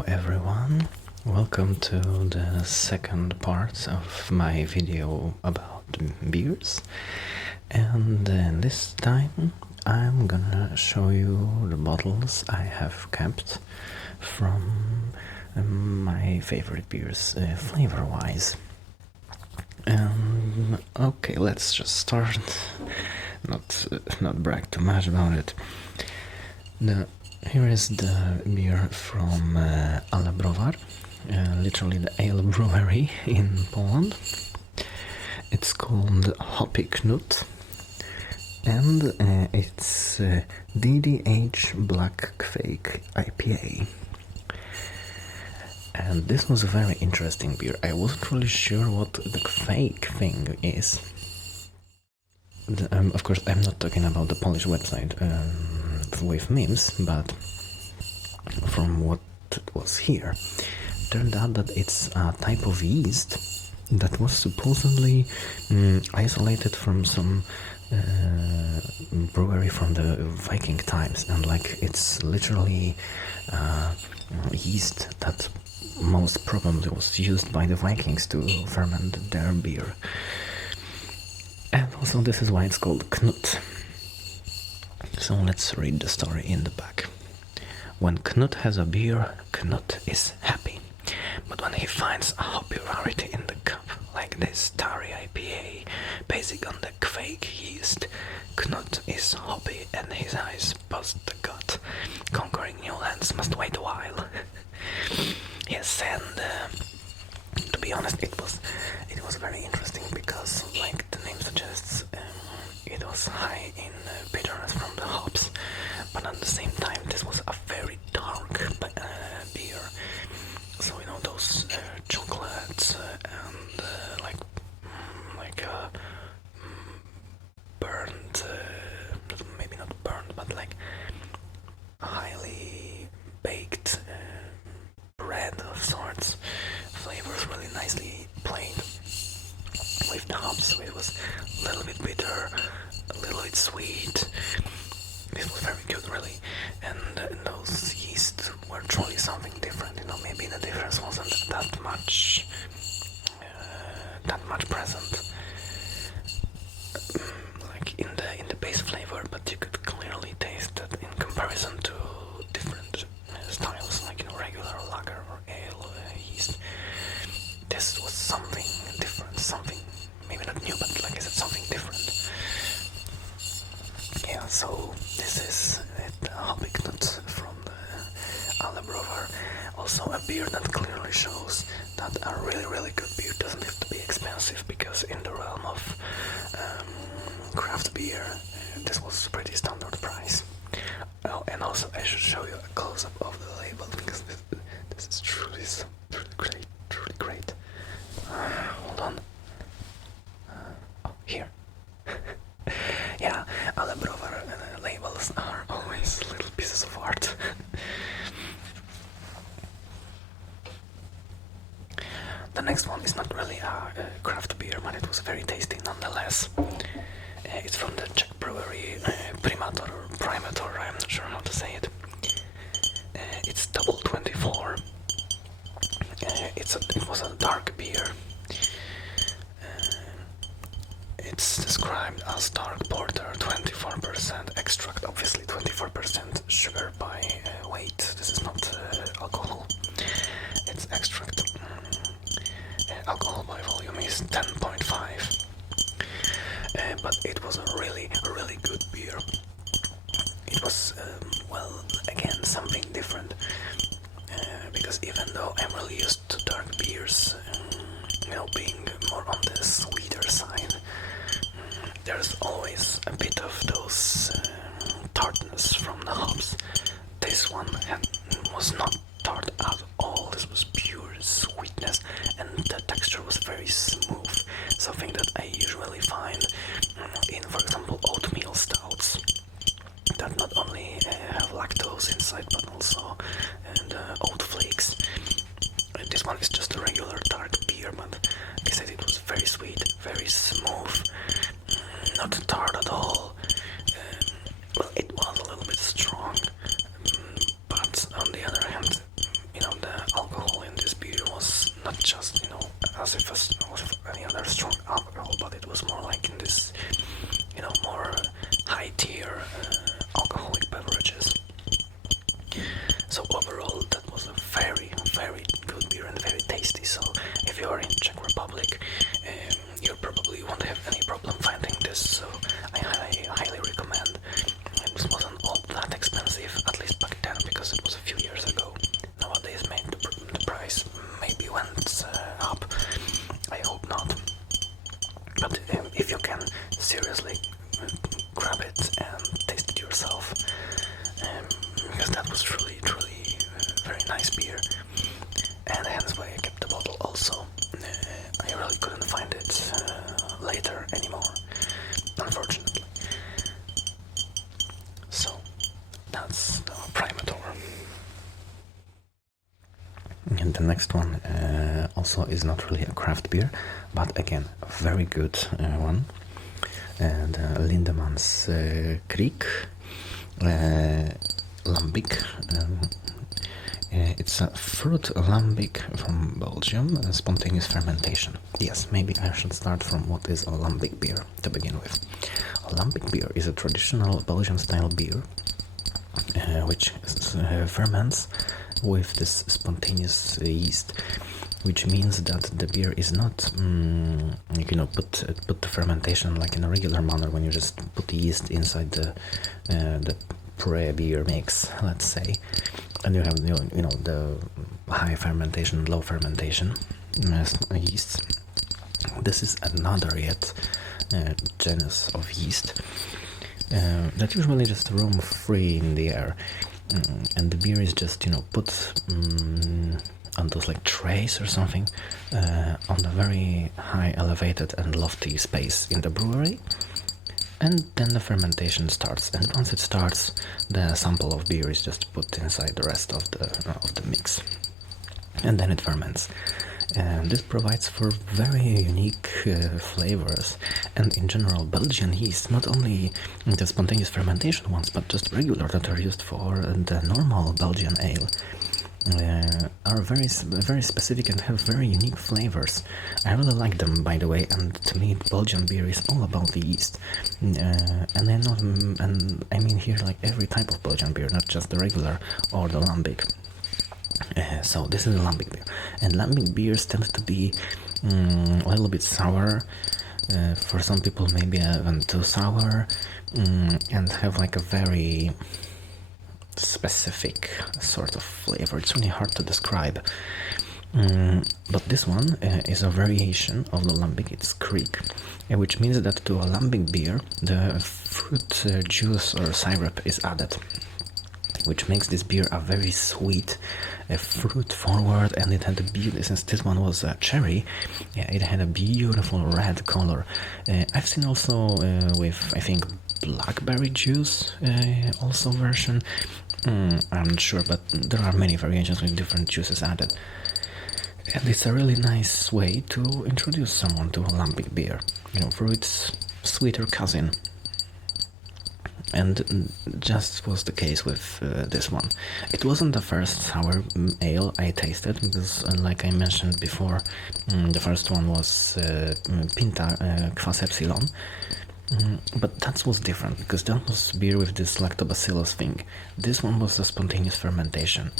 Hello everyone, welcome to the second part of my video about beers, and this time I'm gonna show you the bottles I have kept from my favorite beers flavor-wise. Okay, let's just start, not brag too much about it. Here is the beer from Ale Browar, literally the ale brewery in Poland. It's called Hoppy Knut, and it's DDH Black Quake IPA. And this was a very interesting beer. I wasn't really sure what the Quake thing is. Of course, I'm not talking about the Polish website with memes, but from what was here, turned out that it's a type of yeast that was supposedly isolated from some brewery from the Viking times, and like it's literally yeast that most probably was used by the Vikings to ferment their beer. And also this is why it's called Knut. So let's read the story in the back. When Knut has a beer, Knut is happy. But when he finds a hoppy rarity in the cup, like this tarry IPA, basic on the Quake yeast, Knut is hoppy and his eyes bust the gut. Conquering new lands must wait a while. Yes, and to be honest, it was very interesting because, like the name suggests, it was high in bitterness from the hops, but at the same time this was a very dark beer. So you know those chocolates and like burnt, maybe not burnt, but like highly baked bread of sorts. Flavors really nicely played with the hops, so it was a little bit bitter, a little bit sweet. This was very good, really, and those yeast were truly something different. You know, maybe the difference wasn't that much present, like in the base flavor, but you could clearly taste that in comparison to different styles, like regular lager or ale yeast. This was something different, something maybe not new, but like I said, something different. Yeah, so this is the Hoppy Knut from the Ale Browar. Also a beer that clearly shows that a really good beer doesn't have to be expensive, because in the realm of craft beer, this was pretty standard price. Oh, and also I should show you a close-up of the label, because this is truly great. Hold on. Oh, here. Yeah, Ale Browar labels are always little pieces of art. The next one is not really a craft beer, but it was very tasty nonetheless. It's from the Czech brewery Primator, I'm not sure how to say it. It's Double 24. It was a dark beer. It's described as dark porter, 24% extract, obviously 24% sugar by weight. This is not alcohol. It's extract. Alcohol by volume is 10.5. But it was a really good beer. It was, well, again, something different. Because even though I'm really used to dark beers, you know, being more on the sweeter side, there's always a bit of those tartness from the hops. This one was not tart at all. This was pure sweetness, and the texture was very smooth. Something that I usually find in, for example, oatmeal stouts that not only have lactose inside, but also the oat flakes. This one is just a regular dark beer, but like I said, it was very sweet, very smooth, not tart at all. Well, it was a little bit strong, but on the other hand, you know, the nice beer, and hence why I kept the bottle also. I really couldn't find it later anymore, unfortunately. So that's the Primator. And the next one also is not really a craft beer, but again, a very good one. And Lindemans Kriek Lambic. It's a fruit lambic from Belgium, spontaneous fermentation. Yes, maybe I should start from what is a lambic beer to begin with. A lambic beer is a traditional Belgian-style beer which ferments with this spontaneous yeast, which means that the beer is not, put the fermentation like in a regular manner when you just put the yeast inside the pre-beer mix, let's say, and you have the high fermentation, low fermentation yeasts. This is another yet genus of yeast that usually just roam free in the air, and the beer is just put on those like trays or something on a very high elevated and lofty space in the brewery, and then the fermentation starts, and once it starts the sample of beer is just put inside the rest of the mix, and then it ferments. And this provides for very unique flavors, and in general Belgian yeast, not only the spontaneous fermentation ones but just regular that are used for the normal Belgian ale, are very specific and have very unique flavors. I really like them, by the way, and to me Belgian beer is all about the yeast, and I mean here like every type of Belgian beer, not just the regular or the lambic. So this is a lambic beer, and lambic beers tend to be a little bit sour, for some people maybe even too sour, and have like a very specific sort of flavor. It's really hard to describe, but this one is a variation of the lambic. It's Kriek, which means that to a lambic beer the fruit juice or syrup is added, which makes this beer a very sweet, fruit forward, and it had a beautiful, since this one was cherry, it had a beautiful red color. I've seen also with, I think, blackberry juice also version. I'm not sure, but there are many variations with different juices added. And it's a really nice way to introduce someone to a lambic beer, for its sweeter cousin. And just was the case with this one. It wasn't the first sour ale I tasted, because like I mentioned before, the first one was Pinta Kwas Epsilon, but that was different, because that was beer with this lactobacillus thing. This one was a spontaneous fermentation.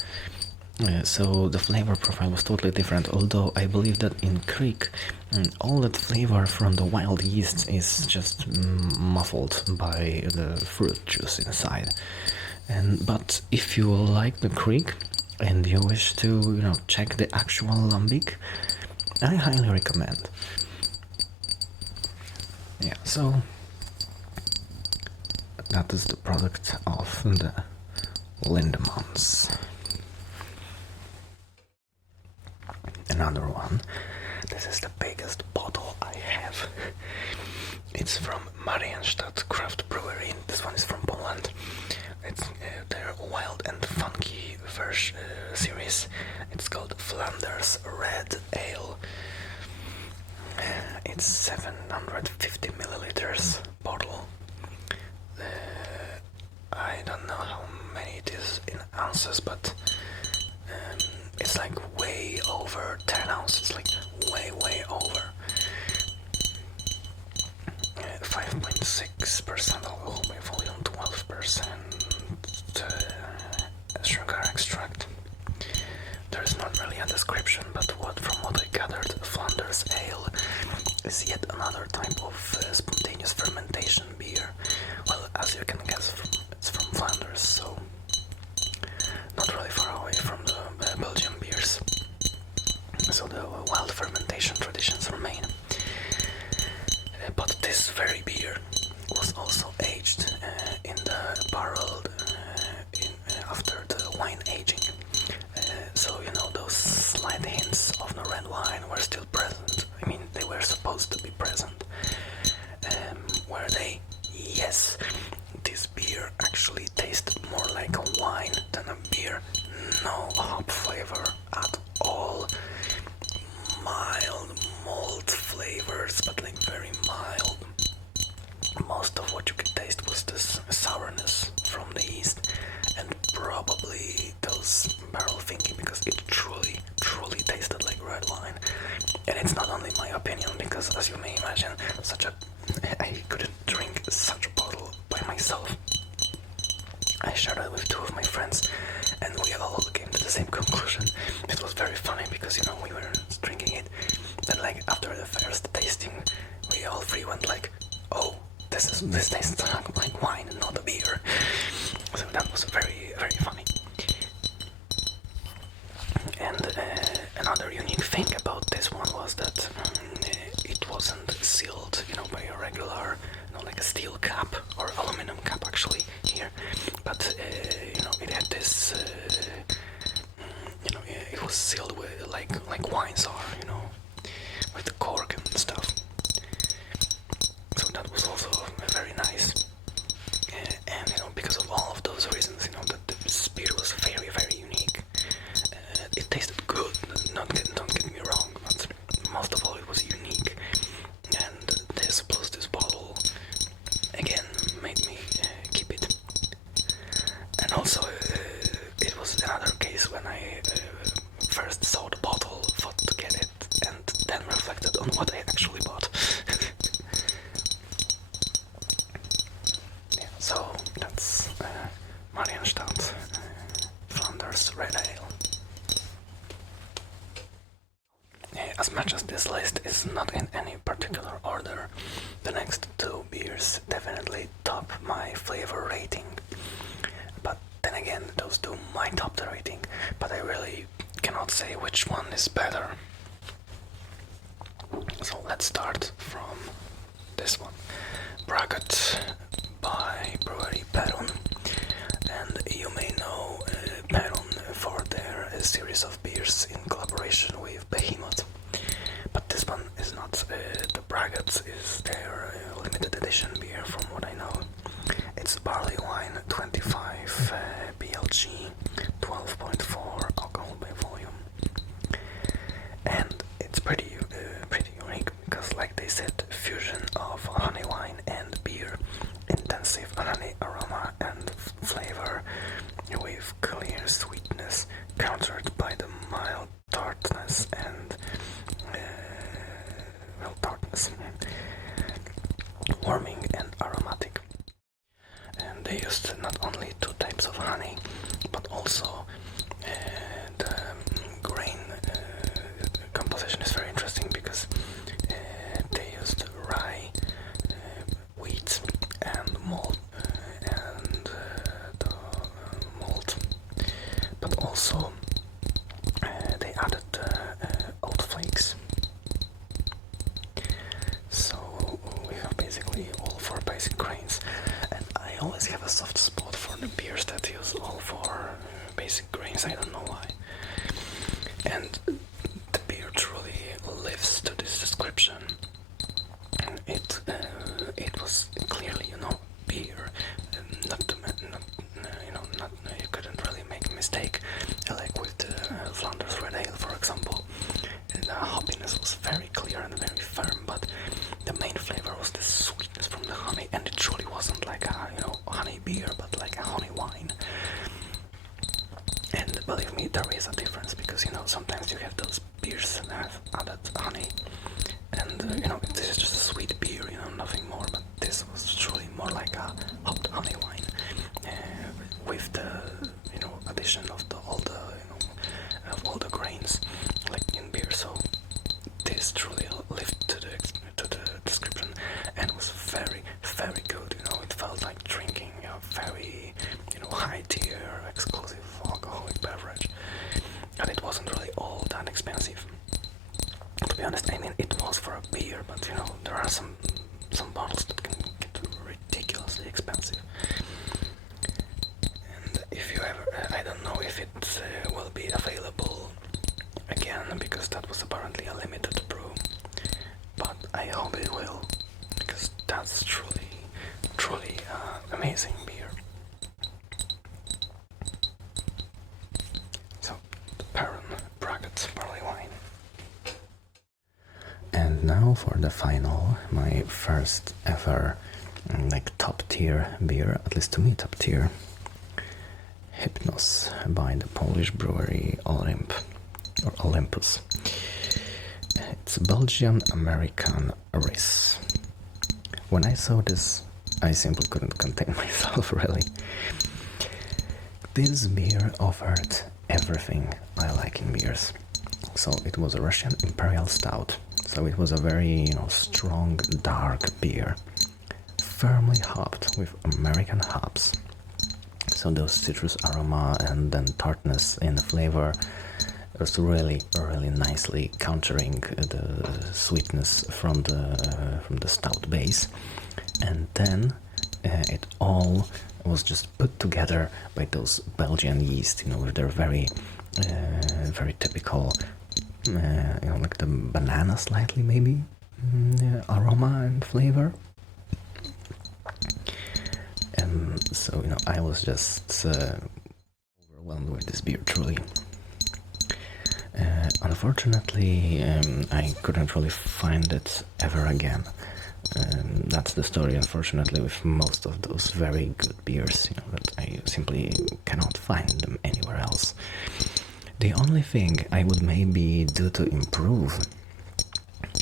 So the flavor profile was totally different, although I believe that in Kriek all that flavor from the wild yeast is just muffled by the fruit juice inside. But if you like the Kriek and you wish to check the actual lambic, I highly recommend. Yeah, so that is the product of the Lindemans. Another one. This is the biggest bottle I have. It's from Marienstadt Craft Brewery. This one is from Poland. It's their Wild and Funky series. It's called Flanders Red Ale. It's 750 milliliters bottle. I don't know how many it is in ounces, but it's like way over 10 ounces, like way over. 5.6% alcohol by volume, 12% sugar extract. There is not really a description, but from what I gathered, Flanders Ale is yet another type of spontaneous fermentation beer. Well, as you can guess, it's from Flanders, so not really far away from the Belgian beers. So the wild fermentation traditions remain. But this very beer was also aged in the barrel after the wine aging. red wine were still present. I mean, they were supposed to be present. Were they? Yes. This beer actually tasted more like a wine than a beer. No hop flavor at all. Mild malt flavors, but like very mild. Most of what you could taste was this sourness from the yeast, and probably those barrel thingy, because it truly tasted like red wine. And it's not only my opinion, because as you may imagine, I couldn't drink such a bottle by myself. I shared it with two of my friends, and we all came to the same conclusion. It was very funny because, you know, we were drinking it, and like after the first tasting, we all three went like, "Oh, this tastes like wine, not a beer." So that was very funny. And another unique thing about this one was that it wasn't sealed, you know, by a regular, you know, like a steel cap or aluminum cap actually here, but you know, it had this, you know, it was sealed with like wines are, you know, with the cork and stuff. So that was also very nice. And you know, because of all of those reasons, you know, that this beer was very unique. It tasted good, don't get me wrong, but most of all it was unique. And this plus this bottle again made me keep it. And also it was another case when I first saw the bottle, thought to get it, and then reflected on what I actually bought. Yeah, so that's Marienstadt Flanders Red Ale. As much as this list is not in any particular order, the next two beers definitely top my flavor rating. But then again, those two might top the rating, but I really cannot say which one is better. So let's start from this one. Braggot by Brewery Perun. And you may know Perun for their series of beers in collaboration with Behemoth. But this one is not. The Braggot is their limited edition beer from what I know. It's Barley Wine 25 BLG, 12.4 alcohol by volume. And it's pretty unique because, like they said, fusion of honey wine and beer, intensive honey aroma and flavor with clear sweetness countered by the mild tartness and warming and aromatic. And they used not only two types of honey, but also the grain composition is very interesting because they used rye, wheat, and malt, but also they added oat flakes. So we have basically all four basic grains, and I always have a soft spot for the beers that use all four basic grains. I don't know why. And the beer truly lives to this description. It was clearly, you know, beer. You couldn't really make a mistake. Like with the Flanders Red Ale, for example, the hoppiness was very clear and very firm, but the main flavor was the sweetness from the honey, and it truly wasn't like a, you know, honey beer, but like a honey wine. And believe me, there is a difference because, you know, sometimes you have those beers that have added honey, and you know, this is just a sweet beer, you know, nothing more. But this was truly more like a hopped honey wine, with the, you know, addition of all the grains like in beer. So this truly lived to the description and was very good. You know, it felt like drinking a very, you know, high tier exclusive alcoholic beverage, and it wasn't really all that expensive. To be honest, I mean, it was for a beer, but you know, there are some bottles that can get ridiculously expensive. And if you ever, I don't know if it will be available again because that was apparently a limited brew. But I hope it will, because that's truly amazing beer. So, the Baron Bracket Barley Wine. And now for the final, my first ever top tier beer, at least to me top tier. Hypnos by the Polish brewery Olympus. It's Belgian American Riss. When I saw this, I simply couldn't contain myself, really. This beer offered everything I like in beers. So it was a Russian Imperial Stout. So it was a very, strong, dark beer, firmly hopped with American hops. So those citrus aroma and then tartness in the flavor was really nicely countering the sweetness from the stout base, and then it all was just put together by those Belgian yeast, with their very typical, like the banana slightly maybe aroma and flavor. So, I was just overwhelmed with this beer, truly. Unfortunately, I couldn't really find it ever again. That's the story, unfortunately, with most of those very good beers, that I simply cannot find them anywhere else. The only thing I would maybe do to improve,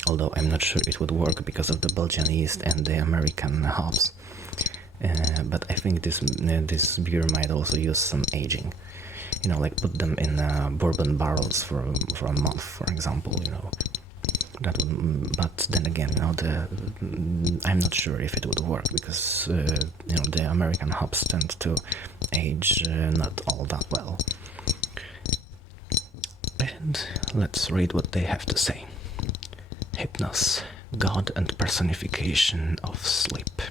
although I'm not sure it would work because of the Belgian yeast and the American hops, but I think this beer might also use some aging. Like put them in bourbon barrels for a month, for example. That would. But then again, I'm not sure if it would work because the American hops tend to age not all that well. And let's read what they have to say. Hypnos, god and personification of sleep.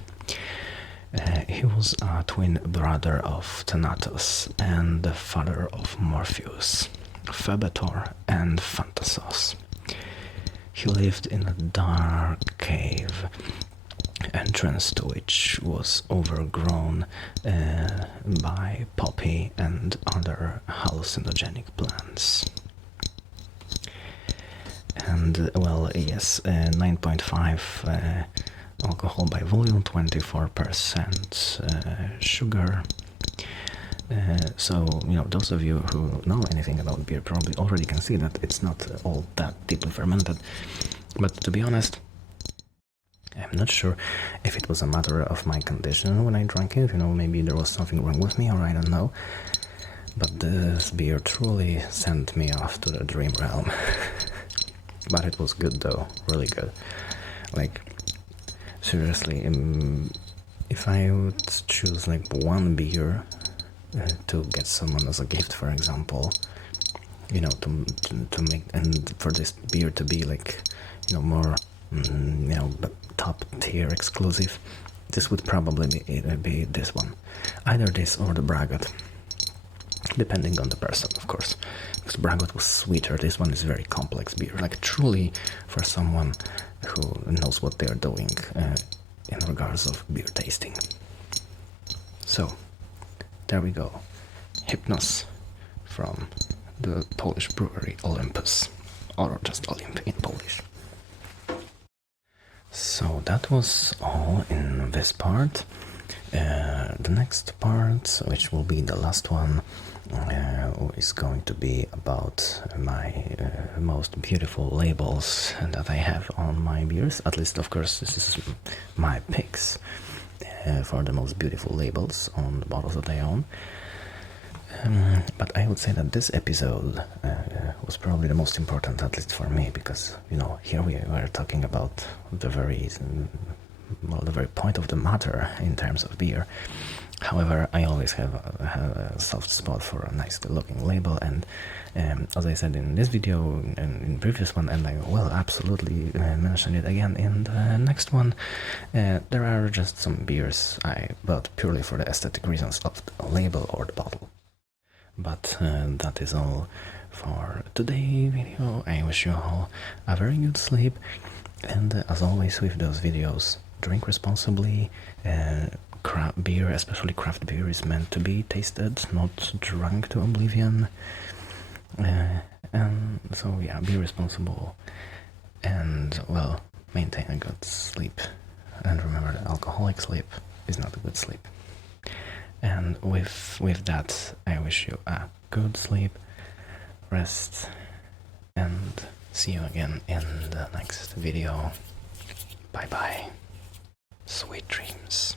He was a twin brother of Thanatos and the father of Morpheus, Phobetor and Phantasos. He lived in a dark cave, entrance to which was overgrown by poppy and other hallucinogenic plants. And, 9.5 alcohol by volume, 24% sugar. So, those of you who know anything about beer probably already can see that it's not all that deeply fermented. But to be honest, I'm not sure if it was a matter of my condition when I drank it. Maybe there was something wrong with me, or I don't know. But this beer truly sent me off to the dream realm. But it was good though, really good. Seriously, if I would choose one beer to get someone as a gift, for example, to make, and for this beer to be more top tier exclusive, this would probably be this one, either this or the Braggot, depending on the person, of course. Because Braggot was sweeter, this one is very complex beer, truly for someone who knows what they're doing in regards of beer tasting. So, there we go. Hypnos from the Polish brewery Olympus, or just Olymp in Polish. So that was all in this part. The next part, which will be the last one, is going to be about my most beautiful labels that I have on my beers. At least, of course, this is my picks for the most beautiful labels on the bottles that I own. But I would say that this episode was probably the most important, at least for me, because here we were talking about the very point of the matter in terms of beer. However, I always have a soft spot for a nice looking label, and as I said in this video and in previous one, and I will absolutely mention it again in the next one, there are just some beers I bought purely for the aesthetic reasons of the label or the bottle. But that is all for today's video. I wish you all a very good sleep, and as always with those videos, drink responsibly. Craft beer, especially craft beer, is meant to be tasted, not drunk to oblivion. And so yeah, be responsible, and well, maintain a good sleep. And remember that alcoholic sleep is not a good sleep. And with that, I wish you a good sleep, rest, and see you again in the next video. Bye bye. Sweet dreams.